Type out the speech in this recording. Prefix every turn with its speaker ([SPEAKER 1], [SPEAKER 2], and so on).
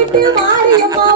[SPEAKER 1] விட்டு மாறியம்மா